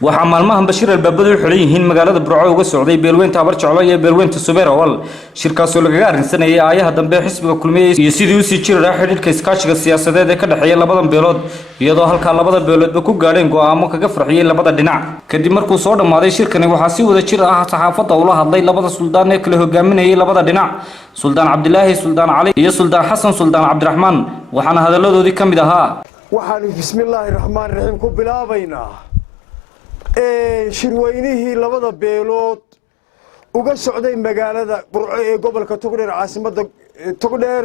waxaa maalmahan Bashiir albaabadu xulay yihiin magaalada Burco uga socday beelweynta Habar Jeclo iyo beelweynta Subeer Awal shirkaas oo laga arrinsanayay aayaha dambe xisbiga kulmiye iyo sidii uu sii jiray xiriirka iskaashiga siyaasadeed ee ka dhaxeeya labada beelood iyadoo halka labada beeloodba ku gaadheen go'aamo kaga farxiyay labada dhinac kadib markuu soo dhamaaday shirkani waxaa si wada jir ah saxaafadda ula hadlay labada suldaan ee kala hogaaminayay labada dhinac Suldaan Cabdilaahi Suldaan Cali iyo Suldaan Xasan Suldaan Cabdiraxmaan waxaana hadaladoodii kamid ahaa waxaan bismillaahir rahmaanir rahiim ku bilaabaynaa shirweynihii labada beelood uga socday magaalada Burco ee gobolka Togdheer caasimadda Togdheer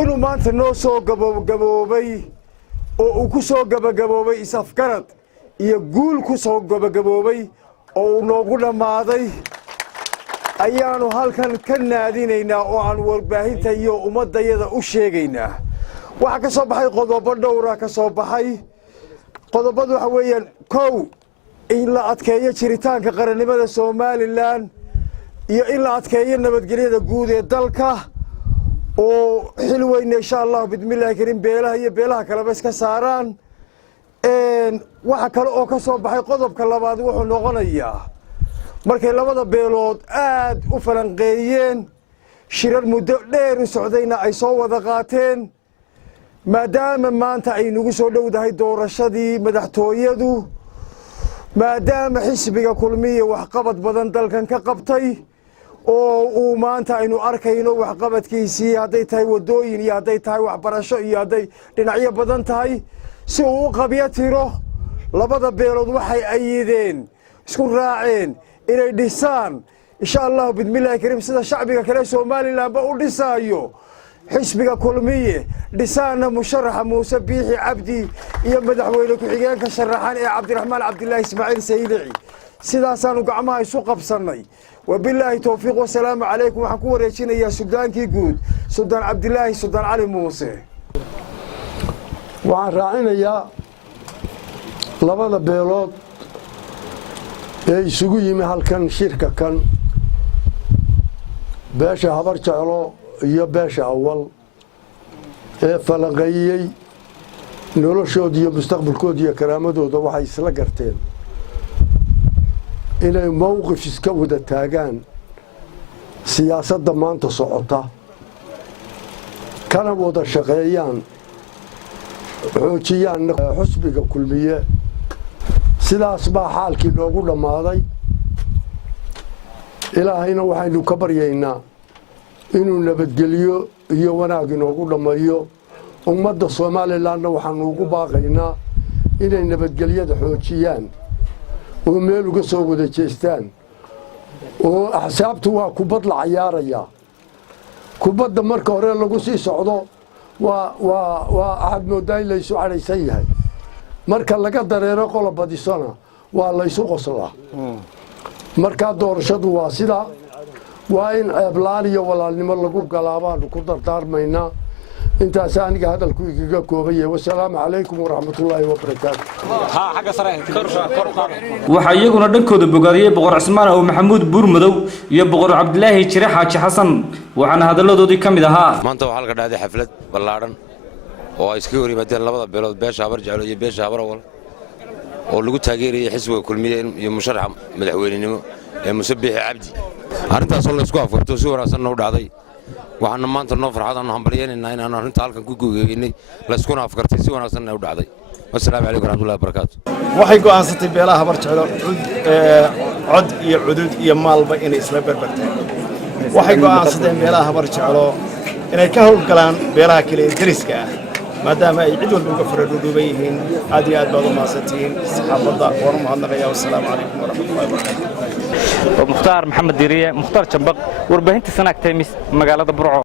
inuu maanta noo soo gabagaboobay oo uu ku soo gabagaboobay isafgarad iyo guul ku soo gabagaboobay oo noogu dhamaaday ayaanu halkan ka naadinaynaa oo aan warbaahinta iyo ummadayada u sheegaynaa waxa ka soo baxay qodobo dhowr ah ka soo baxay qodobadu waxa weeyaan kow in la adkeeyo jiritaanka qarannimada Soomaaliland iyo in la adkeeyo nabadgelyada guud ee dalka oo xil weyn insha Allah bidmilaahi karim beelaha iyo beelaha kale ba iska saaraan waxa kale oo ka soo baxay qodobka labaad wuxuu noqonayaa markay labada beelood aad u falanqeeyeen shirar muddo dheer u socdayna ay soo wada qaateen maadaama maanta ay nagu soo dhowdahay doorashadii madaxtooyadu maadaama xisbiga kulmiye wax qabad badan dalkan ka qabtay oo uu maanta aynu arkayno wax qabadkiisii haday tahay wadooyin iyo haday tahay waxbarasho iyo haday dhinacyo badan tahay si uu qabyo tiro labada beelood waxay ayideen isku raaceen inay dhisaan insha Allah bidmilaahi karim sida shacbiga kale Soomaaliland ba u dhisaayo xisbiga kulmiye dhisaana musharaxa Muuse Biixi Cabdi iyo madaxweyne ku xigeenka sharaxan ee Cabdiraxmaan Cabdilaahi Ismaaciil Saylici sidaasaanu gacmaha isu qabsanay wabillahi tawfiiq wa salaamu alaykum waxaan ku wareejinayaa suldaankii guud Suldaan Cabdilaahi Suldaan Cali Muuse waxaan raacinayaa labada beelood ee isugu yimi halkan shirka kan beesha Habar Jeclo iyo beesha Awal ee falanqeeyay noloshooda iyo mustaqbalkooda iyo karaamadooda waxay isla garteen inay mowqif iska wada taagaan siyaasadda maanta socota kana wada shaqeeyaan xoojiyaan xisbiga kulmiye sidaas baa xaalkii noogu dhamaaday ilaahayna waxaynu ka baryaynaa inuu nabadgeliyo iyo wanaag inoogu dhammeeyo ummadda Soomaalilandna waxaanu ugu baaqaynaa inay nabadgelyada xoojiyaan oo meel uga soo wada jeestaan oo axsaabtu waa kubad la ciyaaraya kubadda marka hore lagu sii socdo waa ahad moodaa in la isu cadhaysan yahay marka laga dareero qola badisana waa la isu qoslaa marka doorashadu waa sida waa in eeblaan iyo walaalnimo lagu galaabaan ku dardaarmaynaa intaas aniga hadalku iga koobay wassalaamu calaykum waraxmatullaahi wabarakaatuh waxa iyaguna dhankooda bogaadiyay boqor Cismaan oo Maxamuud Buurmadow iyo boqor Cabdilaahi Jire Xaaji Xasan waxaana hadaladoodii kamid ahaa maanta waxa la dhaaday xaflad ballaaran oo ay iska warimaadeen labada beelood beesha Habar Jeclo iyo beesha Habar Awal oo lagu taageerayay xisbiga kulmiye iyo musharaxa madaxweynenimo ee Muuse Biixi Cabdi arrintaas oo la isku afkarto si wanaagsan u dhacday waxaana maanta noo farxadaan hambalyeynaa in aan arrinta halkan ku go'eynay la isku afkartay si wanaagsan u dhacday wassalaamu calaykum warahmatullaahi wabarakaatuh waxay go'aansatay beelaha Habar Jeclo cod iyo cudud iyo maalba inay isla barbartaan waxay go'aansadeen beelaha Habar Jeclo inay ka howlgalaan beelaha kale ee dariska ah maadaama ay cid walba uga faradhuuban yihiin aad iyo aad baad u mahadsantihiin saxaafadda waan u mahadnaqayaa wassalaamu calaykum warahmatullaahi wabarakaatuh Mukhtaar Maxamed Diriye Mukhtaar Jambaq warbaahinta Sanaag Times magaalada Burco